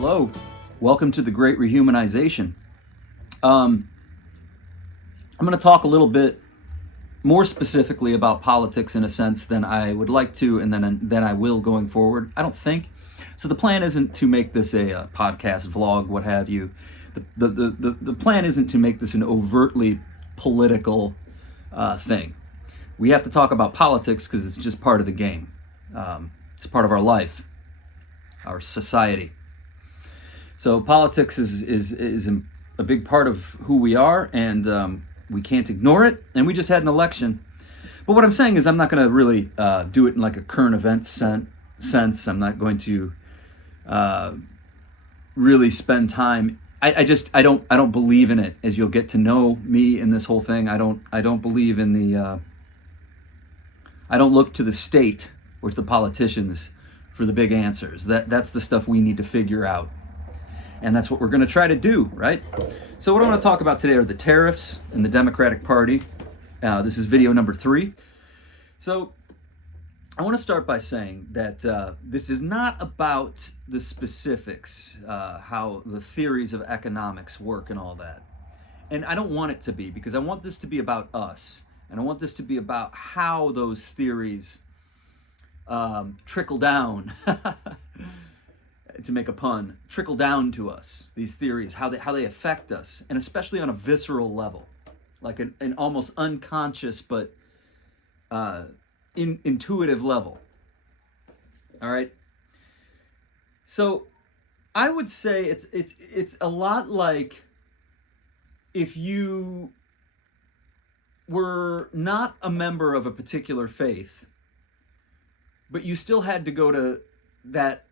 Hello, welcome to the Great Rehumanization. I'm going to talk a little bit more specifically about politics in a sense than I would like to, and then I will going forward. I don't think so. The plan isn't to make this a podcast, vlog, what have you. The plan isn't to make this an overtly political thing. We have to talk about politics because it's just part of the game. It's part of our life, our society. So politics is a big part of who we are, and we can't ignore it. And we just had an election. But what I'm saying is I'm not going to really do it in like a current event sense. I'm not going to really spend time. I don't believe in it. As you'll get to know me in this whole thing, I don't believe in the. I don't look to the state or to the politicians for the big answers. That's the stuff we need to figure out. And that's what we're going to try to do, right? So what I want to talk about today are the tariffs in the Democratic Party. This is video number 3. So I want to start by saying that this is not about the specifics, how the theories of economics work and all that. And I don't want it to be, because I want this to be about us. And I want this to be about how those theories trickle down. To make a pun, trickle down to us, these theories, how they affect us, and especially on a visceral level, like an almost unconscious but intuitive level. All right. So I would say it's a lot like if you were not a member of a particular faith, but you still had to go to that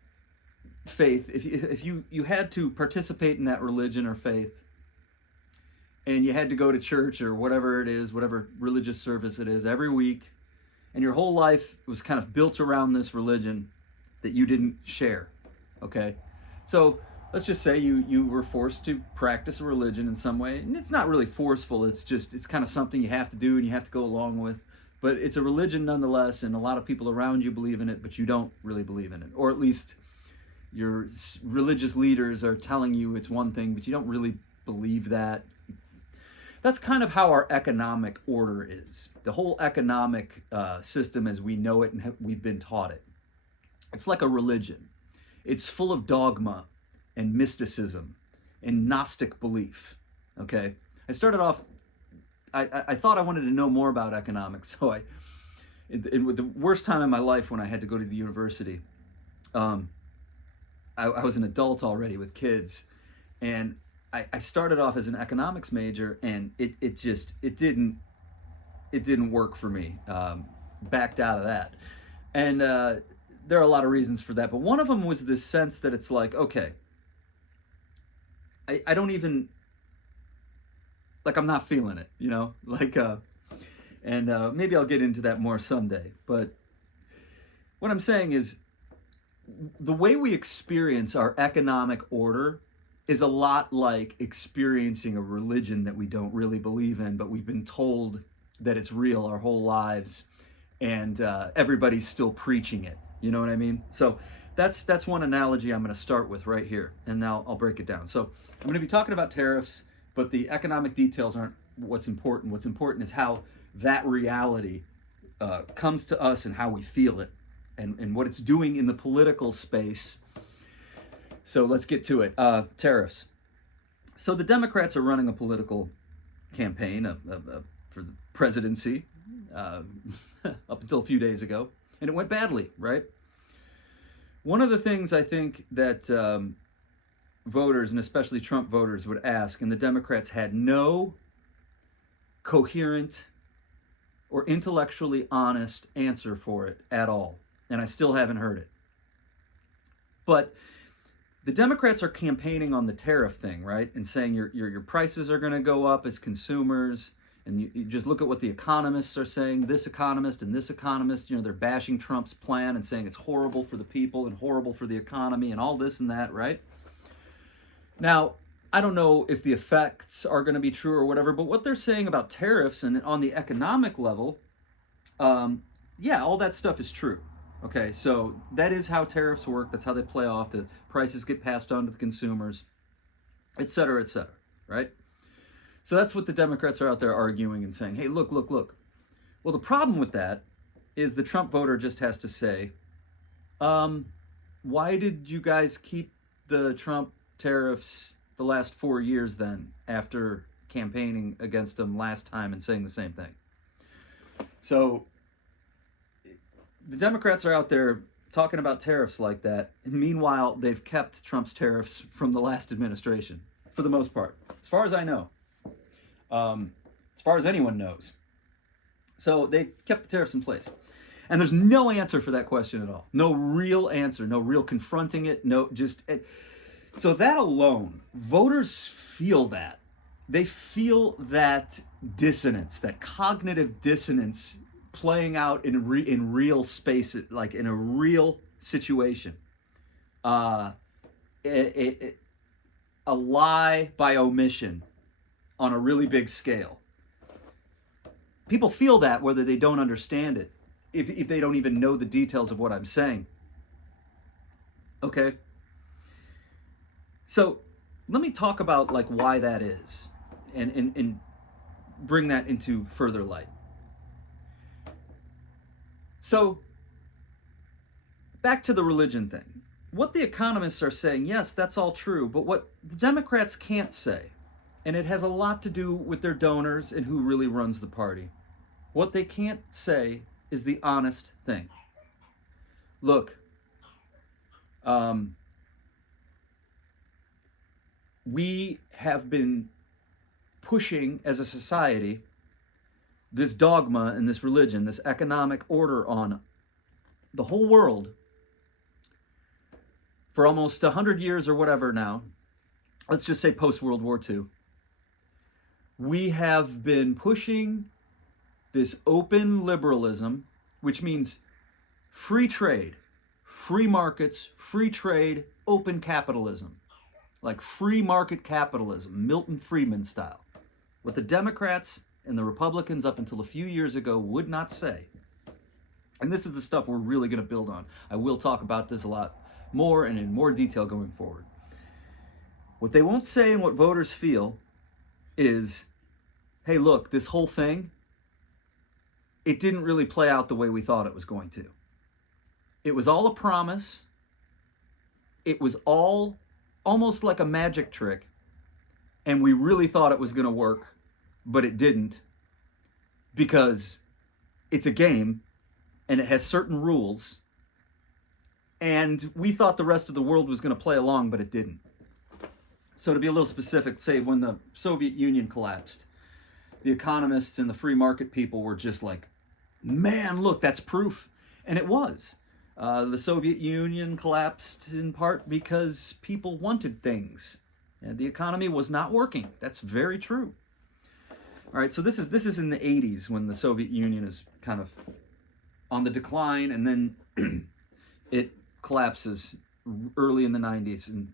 faith, if you had to participate in that religion or faith, and you had to go to church or whatever it is, whatever religious service it is every week, and your whole life was kind of built around this religion that you didn't share, okay? So let's just say you were forced to practice a religion in some way, and it's not really forceful, it's kind of something you have to do and you have to go along with, but it's a religion nonetheless, and a lot of people around you believe in it, but you don't really believe in it, or at least your religious leaders are telling you it's one thing, but you don't really believe that. That's kind of how our economic order is. The whole economic system as we know it and we've been taught it. It's like a religion. It's full of dogma and mysticism and Gnostic belief. Okay? I started off, I thought I wanted to know more about economics, so the worst time in my life when I had to go to the university, I was an adult already with kids, and I started off as an economics major, and it didn't work for me. Backed out of that, and there are a lot of reasons for that, but one of them was this sense that it's like, okay, I don't even, like, I'm not feeling it, you know, like, and maybe I'll get into that more someday, but what I'm saying is, the way we experience our economic order is a lot like experiencing a religion that we don't really believe in, but we've been told that it's real our whole lives, and everybody's still preaching it. You know what I mean? So that's one analogy I'm going to start with right here, and now I'll break it down. So I'm going to be talking about tariffs, but the economic details aren't what's important. What's important is how that reality comes to us and how we feel it. And what it's doing in the political space. So let's get to it. Tariffs. So the Democrats are running a political campaign for the presidency up until a few days ago. And it went badly, right? One of the things I think that voters, and especially Trump voters, would ask, and the Democrats had no coherent or intellectually honest answer for it at all. And I still haven't heard it. But the Democrats are campaigning on the tariff thing, right? And saying your prices are going to go up as consumers. And you just look at what the economists are saying. This economist and this economist, you know, they're bashing Trump's plan and saying it's horrible for the people and horrible for the economy and all this and that, right? Now, I don't know if the effects are going to be true or whatever, but what they're saying about tariffs and on the economic level, yeah, all that stuff is true. Okay, so that is how tariffs work. That's how they play off. The prices get passed on to the consumers, et cetera, right? So that's what the Democrats are out there arguing and saying, hey, look, look, look. Well, the problem with that is the Trump voter just has to say, why did you guys keep the Trump tariffs the last 4 years then, after campaigning against them last time and saying the same thing? So the Democrats are out there talking about tariffs like that. And meanwhile, they've kept Trump's tariffs from the last administration, for the most part, as far as I know, as far as anyone knows. So they kept the tariffs in place. And there's no answer for that question at all. No real answer, no real confronting it, no just... So that alone, voters feel that. They feel that dissonance, that cognitive dissonance playing out in real space, like in a real situation. A lie by omission on a really big scale. People feel that whether they don't understand it, if they don't even know the details of what I'm saying. Okay? So let me talk about like why that is and bring that into further light. So back to the religion thing. What the economists are saying, yes, that's all true, but what the Democrats can't say, and it has a lot to do with their donors and who really runs the party. What they can't say is the honest thing. Look, we have been pushing as a society this dogma and this religion, this economic order on the whole world for almost 100 years or whatever now. Let's just say post-World War II. We have been pushing this open liberalism, which means free trade, free markets, free trade, open capitalism. Like free market capitalism, Milton Friedman style. What the Democrats and the Republicans up until a few years ago would not say. And this is the stuff we're really going to build on. I will talk about this a lot more and in more detail going forward. What they won't say and what voters feel is, hey, look, this whole thing, it didn't really play out the way we thought it was going to. It was all a promise. It was all almost like a magic trick. And we really thought it was going to work, but it didn't, because it's a game and it has certain rules. And we thought the rest of the world was going to play along, but it didn't. So to be a little specific, say when the Soviet Union collapsed, the economists and the free market people were just like, man, look, that's proof. And it was. The Soviet Union collapsed in part because people wanted things. And the economy was not working. That's very true. All right, so this is in the 80s when the Soviet Union is kind of on the decline, and then it collapses early in the 90s and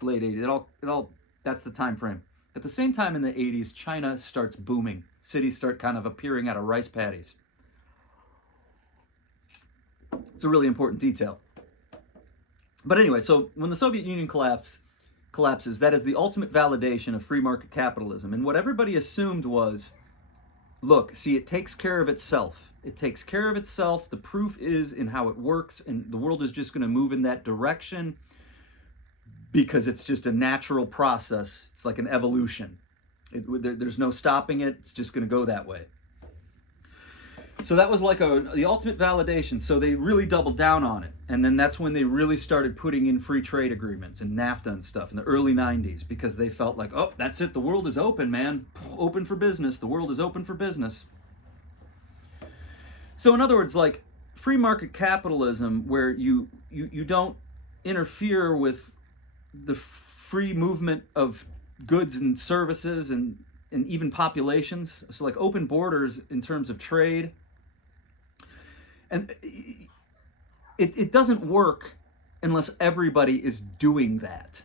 late 80s. It all that's the time frame. At the same time in the 80s, China starts booming. Cities start kind of appearing out of rice paddies. It's a really important detail. But anyway, so when the Soviet Union collapses, that is the ultimate validation of free market capitalism. And what everybody assumed was, look, see, it takes care of itself. It takes care of itself. The proof is in how it works, and the world is just going to move in that direction because it's just a natural process. It's like an evolution. There's no stopping it. It's just going to go that way. So that was like the ultimate validation. So they really doubled down on it. And then that's when they really started putting in free trade agreements and NAFTA and stuff in the early 90s, because they felt like, oh, that's it. The world is open, man. Open for business. The world is open for business. So in other words, like free market capitalism, where you don't interfere with the free movement of goods and services and even populations. So like open borders in terms of trade. And it doesn't work unless everybody is doing that,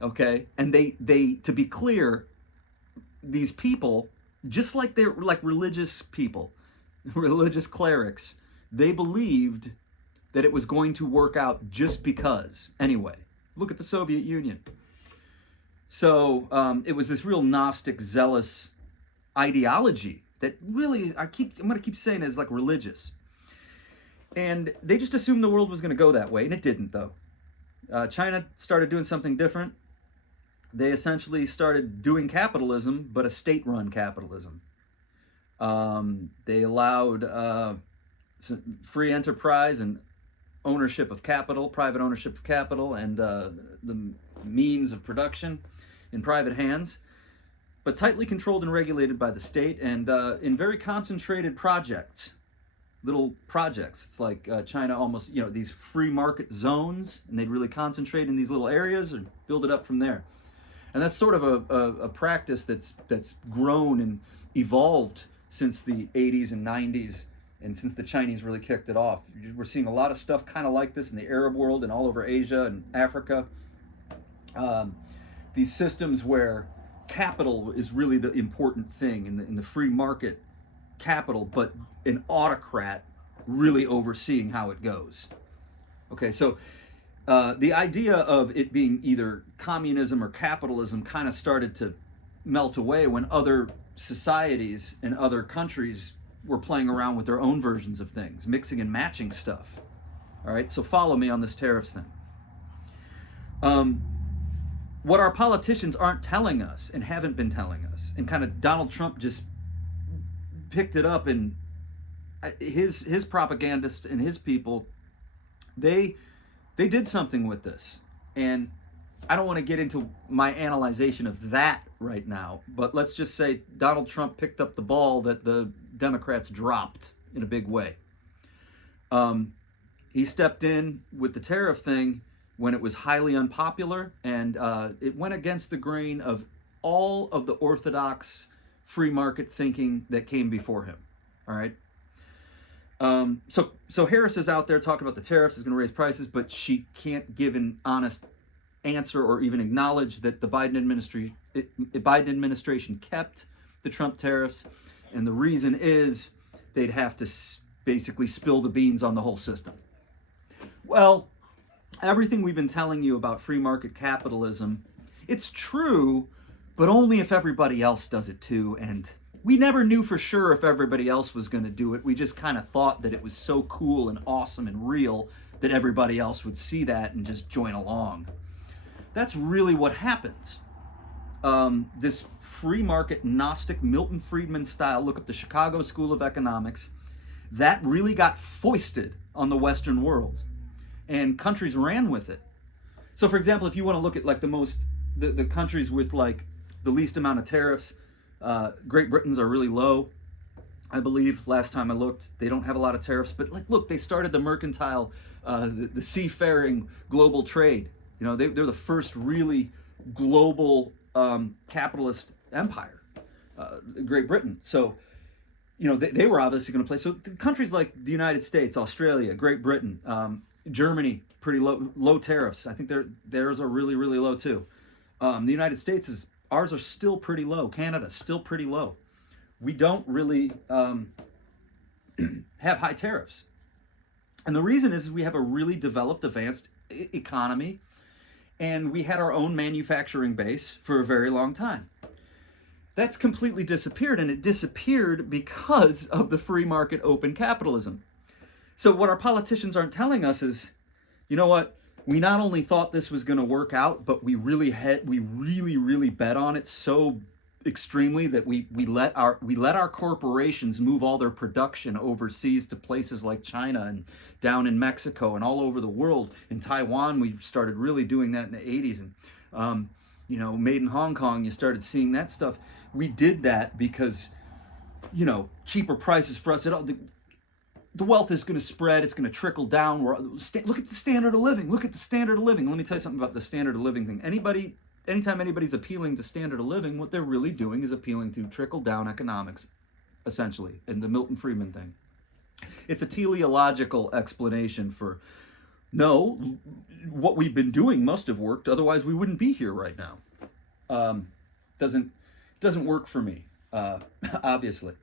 okay? And they to be clear, these people, just like they're like religious people, religious clerics, they believed that it was going to work out just because. Anyway, look at the Soviet Union. So it was this real Gnostic, zealous ideology that really, I'm going to keep saying is like religious. And they just assumed the world was going to go that way, and it didn't, though. China started doing something different. They essentially started doing capitalism, but a state-run capitalism. They allowed free enterprise and ownership of capital, private ownership of capital, and the means of production in private hands, but tightly controlled and regulated by the state, and in very concentrated projects, little projects. It's like China almost, these free market zones, and they'd really concentrate in these little areas and build it up from there. And that's sort of a practice that's grown and evolved since the 80s and 90s, and since the Chinese really kicked it off. We're seeing a lot of stuff kind of like this in the Arab world and all over Asia and Africa. These systems where capital is really the important thing in the free market capital, but an autocrat really overseeing how it goes. Okay, so the idea of it being either communism or capitalism kind of started to melt away when other societies and other countries were playing around with their own versions of things, mixing and matching stuff. All right, so follow me on this tariffs thing. What our politicians aren't telling us and haven't been telling us, and kind of Donald Trump just picked it up, and his propagandists and his people, they did something with this. And I don't want to get into my analyzation of that right now, but let's just say Donald Trump picked up the ball that the Democrats dropped in a big way. He stepped in with the tariff thing when it was highly unpopular, and it went against the grain of all of the orthodox free market thinking that came before him. All right. So Harris is out there talking about the tariffs is going to raise prices, but she can't give an honest answer or even acknowledge that the Biden administration kept the Trump tariffs, and the reason is they'd have to basically spill the beans on the whole system. Well, everything we've been telling you about free market capitalism, it's true, but only if everybody else does it too. And we never knew for sure if everybody else was going to do it. We just kind of thought that it was so cool and awesome and real that everybody else would see that and just join along. That's really what happens. This free market Gnostic Milton Friedman style, look up the Chicago School of Economics, that really got foisted on the Western world, and countries ran with it. So for example, if you want to look at like the countries with like the least amount of tariffs, Great Britain's are really low. I believe last time I looked, they don't have a lot of tariffs, but like, look, they started the mercantile, the seafaring global trade. They're the first really global capitalist empire, Great Britain. So, they were obviously going to play. So countries like the United States, Australia, Great Britain, Germany, pretty low tariffs. I think theirs are really, really low too. The United States ours are still pretty low. Canada, still pretty low. We don't really have high tariffs. And the reason is we have a really developed, advanced economy, and we had our own manufacturing base for a very long time. That's completely disappeared, and it disappeared because of the free market open capitalism. So what our politicians aren't telling us is, you know what? We not only thought this was going to work out, but we really bet on it so extremely that we let our corporations move all their production overseas to places like China and down in Mexico and all over the world. In Taiwan, we started really doing that in the 80s, and made in Hong Kong, you started seeing that stuff. We did that because cheaper prices for us. The wealth is going to spread. It's going to trickle down. Look at the standard of living. Look at the standard of living. Let me tell you something about the standard of living thing. Anytime anybody's appealing to standard of living, what they're really doing is appealing to trickle-down economics, essentially, and the Milton Friedman thing. It's a teleological explanation for, no, what we've been doing must have worked, otherwise we wouldn't be here right now. Doesn't work for me, obviously.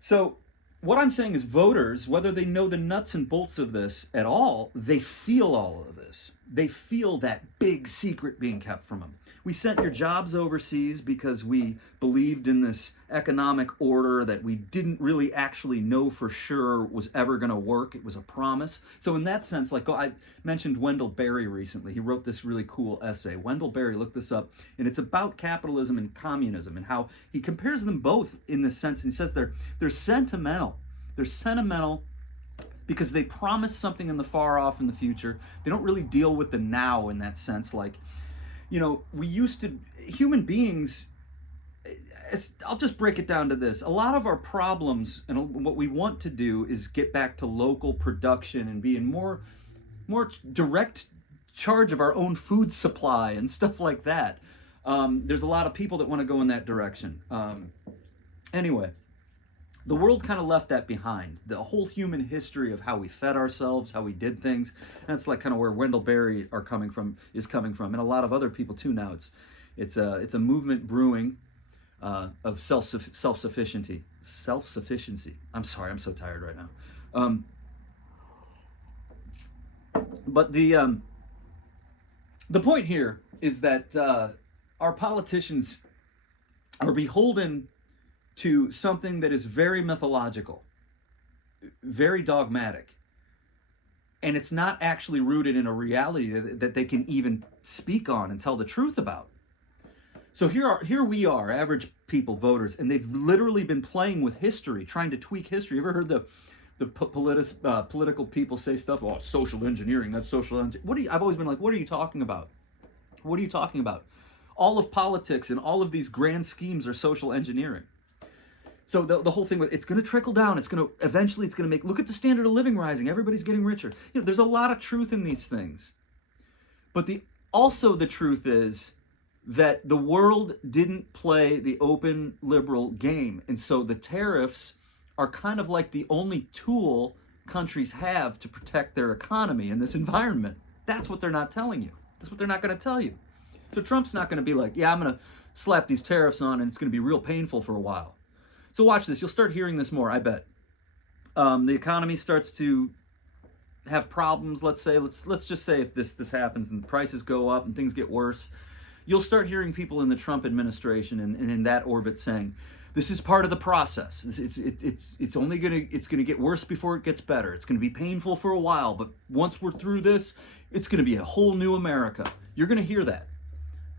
So what I'm saying is voters, whether they know the nuts and bolts of this at all, they feel all of this. They feel that big secret being kept from them. We sent your jobs overseas because we believed in this economic order that we didn't really actually know for sure was ever going to work. It was a promise. So in that sense, like I mentioned Wendell Berry recently. He wrote this really cool essay. Wendell Berry, look this up, and it's about capitalism and communism and how he compares them both in this sense. And he says they're sentimental. They're sentimental because they promise something in the far off in the future. They don't really deal with the now in that sense. Like, you know, human beings, I'll just break it down to this. A lot of our problems and what we want to do is get back to local production and be in more direct charge of our own food supply and stuff like that. There's a lot of people that want to go in that direction. Anyway, the world kind of left that behind. The whole human history of how we fed ourselves, how we did things. That's like kind of where Wendell Berry is coming from, and a lot of other people too now. It's a movement brewing of self-sufficiency. I'm sorry, I'm so tired right now. But the point here is that our politicians are beholden to something that is very mythological, very dogmatic, and it's not actually rooted in a reality that they can even speak on and tell the truth about. So here we are, average people, voters, and they've literally been playing with history, trying to tweak history. You ever heard the political people say stuff? Oh, social engineering, that's social engineering. I've always been like, what are you talking about? What are you talking about? All of politics and all of these grand schemes are social engineering. So the whole thing with it's going to trickle down. Eventually it's going to make, look at the standard of living rising. Everybody's getting richer. You know, there's a lot of truth in these things. But also the truth is that the world didn't play the open liberal game. And so the tariffs are kind of like the only tool countries have to protect their economy in this environment. That's what they're not telling you. That's what they're not going to tell you. So Trump's not going to be like, yeah, I'm going to slap these tariffs on and it's going to be real painful for a while. So watch this. You'll start hearing this more, I bet. The economy starts to have problems. Let's just say if this happens and prices go up and things get worse, you'll start hearing people in the Trump administration and in that orbit saying, this is part of the process. It's gonna get worse before it gets better. It's gonna be painful for a while, but once we're through this, it's gonna be a whole new America. You're gonna hear that.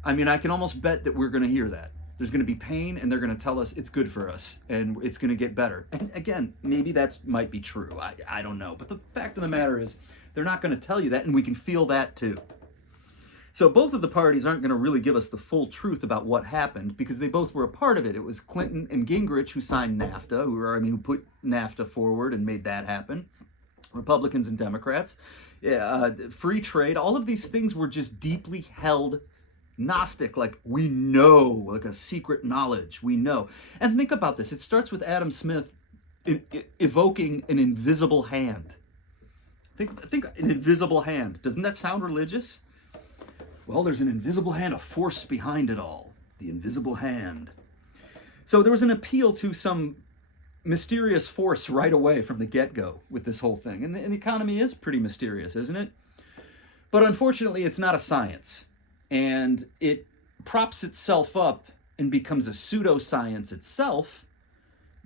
I mean, I can almost bet that we're gonna hear that. There's going to be pain, and they're going to tell us it's good for us, and it's going to get better. And again, maybe that might be true. I don't know. But the fact of the matter is, they're not going to tell you that, and we can feel that too. So both of the parties aren't going to really give us the full truth about what happened, because they both were a part of it. It was Clinton and Gingrich who signed NAFTA, who put NAFTA forward and made that happen. Republicans and Democrats. Free trade. All of these things were just deeply held Gnostic, like we know, like a secret knowledge, we know. And think about this. It starts with Adam Smith evoking an invisible hand. Think an invisible hand. Doesn't that sound religious? Well, there's an invisible hand, a force behind it all. The invisible hand. So there was an appeal to some mysterious force right away from the get-go with this whole thing. And the economy is pretty mysterious, isn't it? But unfortunately, it's not a science. And it props itself up and becomes a pseudoscience itself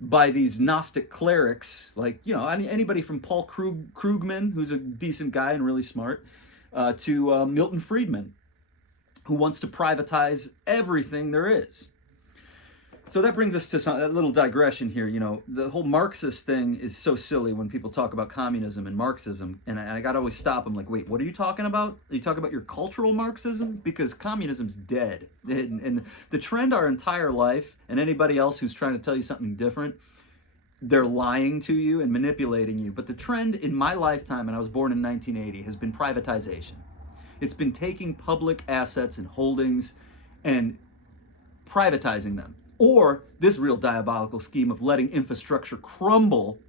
by these Gnostic clerics, like, you know, anybody from Paul Krugman, who's a decent guy and really smart, to Milton Friedman, who wants to privatize everything there is. So that brings us to a little digression here. You know, the whole Marxist thing is so silly when people talk about communism and Marxism, and I got to always stop them like, wait, what are you talking about? Are you talking about your cultural Marxism? Because communism's dead. And the trend our entire life, and anybody else who's trying to tell you something different, they're lying to you and manipulating you. But the trend in my lifetime, and I was born in 1980, has been privatization. It's been taking public assets and holdings and privatizing them. Or this real diabolical scheme of letting infrastructure crumble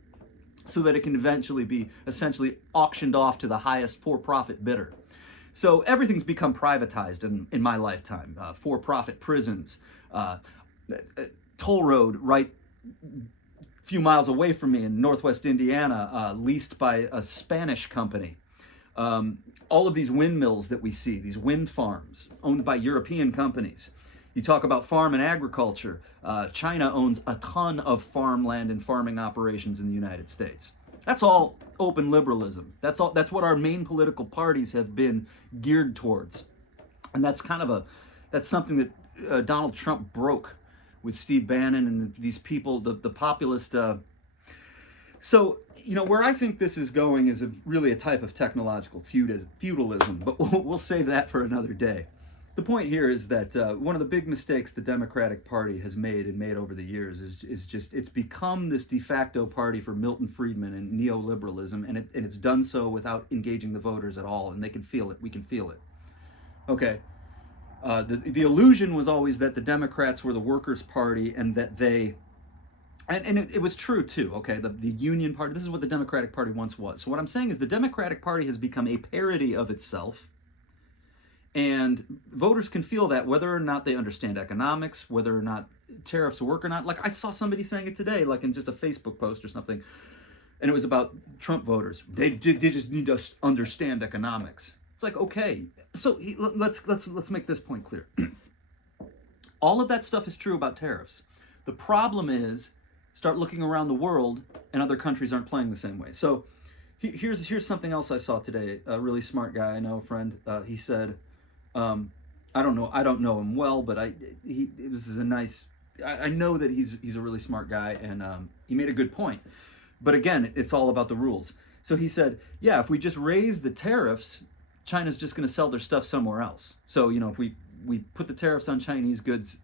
so that it can eventually be essentially auctioned off to the highest for-profit bidder. So everything's become privatized in my lifetime. For-profit prisons, toll road right few miles away from me in Northwest Indiana, leased by a Spanish company. All of these windmills that we see, these wind farms owned by European companies. You talk about farm and agriculture. China owns a ton of farmland and farming operations in the United States. That's all open liberalism. That's what our main political parties have been geared towards. And that's something that Donald Trump broke with Steve Bannon and these people, the populist. So, where I think this is going is really a type of technological feudalism, but we'll save that for another day. The point here is that one of the big mistakes the Democratic Party has made over the years is just it's become this de facto party for Milton Friedman and neoliberalism, and it's done so without engaging the voters at all, and they can feel it. We can feel it. Okay. The illusion was always that the Democrats were the workers' party, and that they, and it was true too. Okay, the Union Party. This is what the Democratic Party once was. So what I'm saying is the Democratic Party has become a parody of itself. And voters can feel that whether or not they understand economics, whether or not tariffs work or not. Like I saw somebody saying it today, like in just a Facebook post or something, and it was about Trump voters. They just need to understand economics. It's like, okay, so let's make this point clear. All of that stuff is true about tariffs. The problem is, start looking around the world, and other countries aren't playing the same way. So here's something else I saw today. A really smart guy I know, a friend. He said, I don't know him well, but this is a nice. I know that he's a really smart guy, and he made a good point. But again, it's all about the rules. So he said, yeah, if we just raise the tariffs, China's just going to sell their stuff somewhere else. So if we put the tariffs on Chinese goods,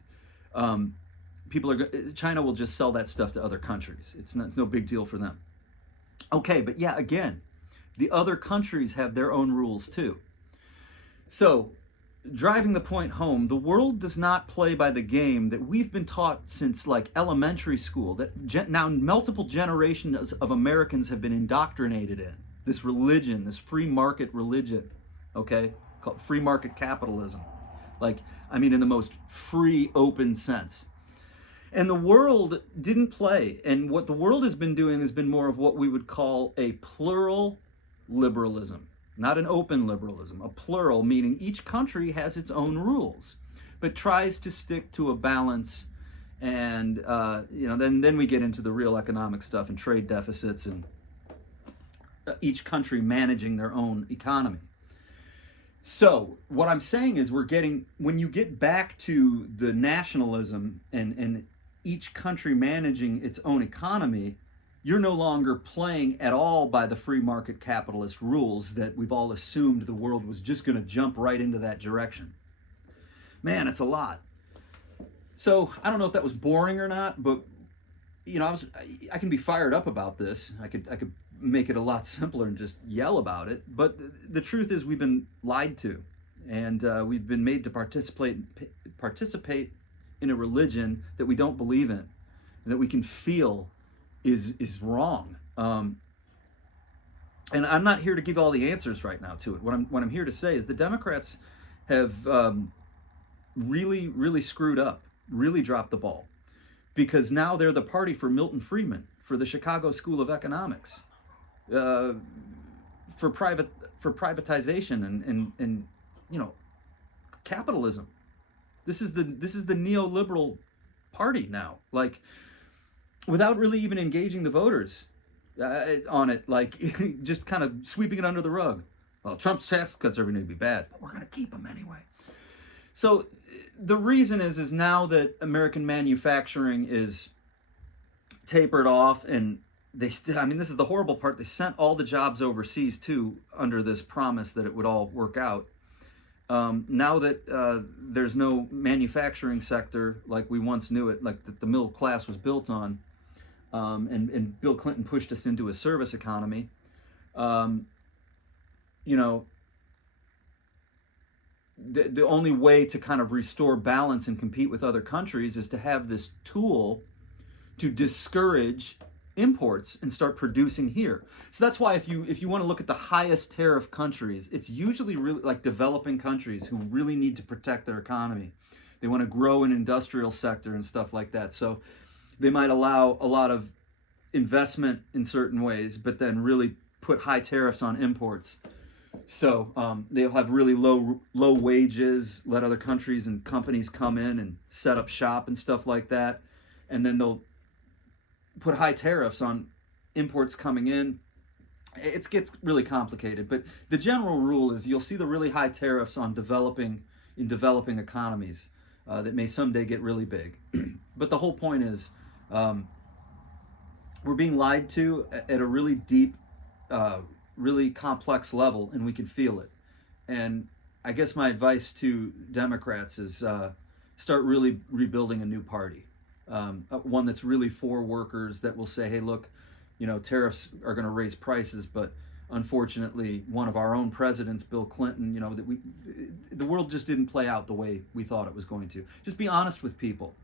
China will just sell that stuff to other countries. It's no big deal for them. Okay, but yeah, again, the other countries have their own rules too. So, driving the point home, the world does not play by the game that we've been taught since like elementary school, that now multiple generations of Americans have been indoctrinated in. This religion, this free market religion, okay, called free market capitalism. In the most free, open sense. And the world didn't play. And what the world has been doing has been more of what we would call a plural liberalism. Not an open liberalism, a plural, meaning each country has its own rules, but tries to stick to a balance. And, then we get into the real economic stuff and trade deficits and each country managing their own economy. So what I'm saying is when you get back to the nationalism and each country managing its own economy, you're no longer playing at all by the free market capitalist rules that we've all assumed the world was just going to jump right into that direction. Man, it's a lot. So I don't know if that was boring or not, but I can be fired up about this. I could make it a lot simpler and just yell about it. But the truth is, we've been lied to, and we've been made to participate in a religion that we don't believe in, and that we can feel is wrong. And I'm not here to give all the answers right now to it. What I'm here to say is the Democrats have really, really screwed up, really dropped the ball, because now they're the party for Milton Friedman, for the Chicago School of Economics, for privatization and capitalism. This is the neoliberal party now, without really even engaging the voters on it, just kind of sweeping it under the rug. Well, Trump's tax cuts are going to be bad, but we're going to keep them anyway. So the reason is now that American manufacturing is tapered off, and this is the horrible part. They sent all the jobs overseas too, under this promise that it would all work out. Now that there's no manufacturing sector like we once knew it, like that the middle class was built on, and Bill Clinton pushed us into a service economy, the only way to kind of restore balance and compete with other countries is to have this tool to discourage imports and start producing here. So that's why if you want to look at the highest tariff countries, it's usually really like developing countries who really need to protect their economy. They want to grow an industrial sector and stuff like that. So they might allow a lot of investment in certain ways, but then really put high tariffs on imports. So they'll have really low wages, let other countries and companies come in and set up shop and stuff like that, and then they'll put high tariffs on imports coming in. It gets really complicated, but the general rule is you'll see the really high tariffs on developing economies that may someday get really big. But the whole point is we're being lied to at a really deep, really complex level, and we can feel it. And I guess my advice to Democrats is start really rebuilding a new party, one that's really for workers, that will say, hey, look, tariffs are going to raise prices, but unfortunately, one of our own presidents, Bill Clinton, the world just didn't play out the way we thought it was going to. Just be honest with people.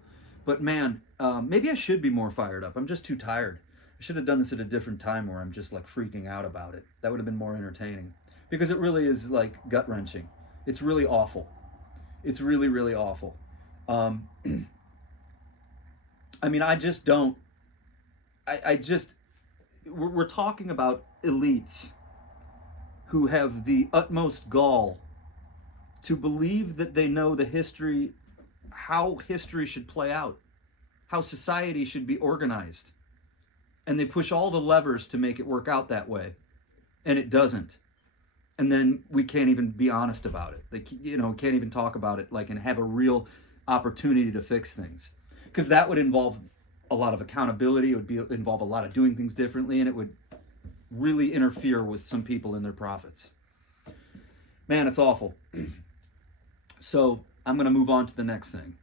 But man, maybe I should be more fired up. I'm just too tired. I should have done this at a different time where I'm just like freaking out about it. That would have been more entertaining, because it really is like gut wrenching. It's really awful. It's really, really awful. I mean, I just don't. We're talking about elites who have the utmost gall to believe that they know the history, how history should play out, how society should be organized. And they push all the levers to make it work out that way. And it doesn't. And then we can't even be honest about it. Can't even talk about it and have a real opportunity to fix things. Because that would involve a lot of accountability. It would involve a lot of doing things differently, and it would really interfere with some people and their profits. Man, it's awful. So I'm going to move on to the next thing.